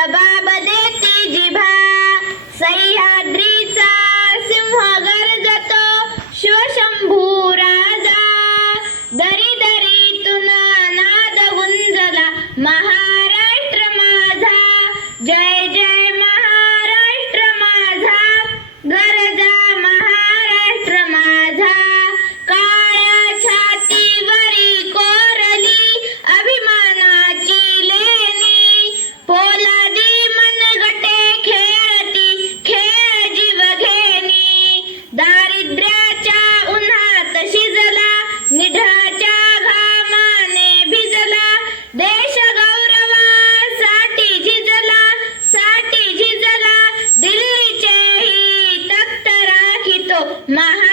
जवाब देती जिभा सैया Na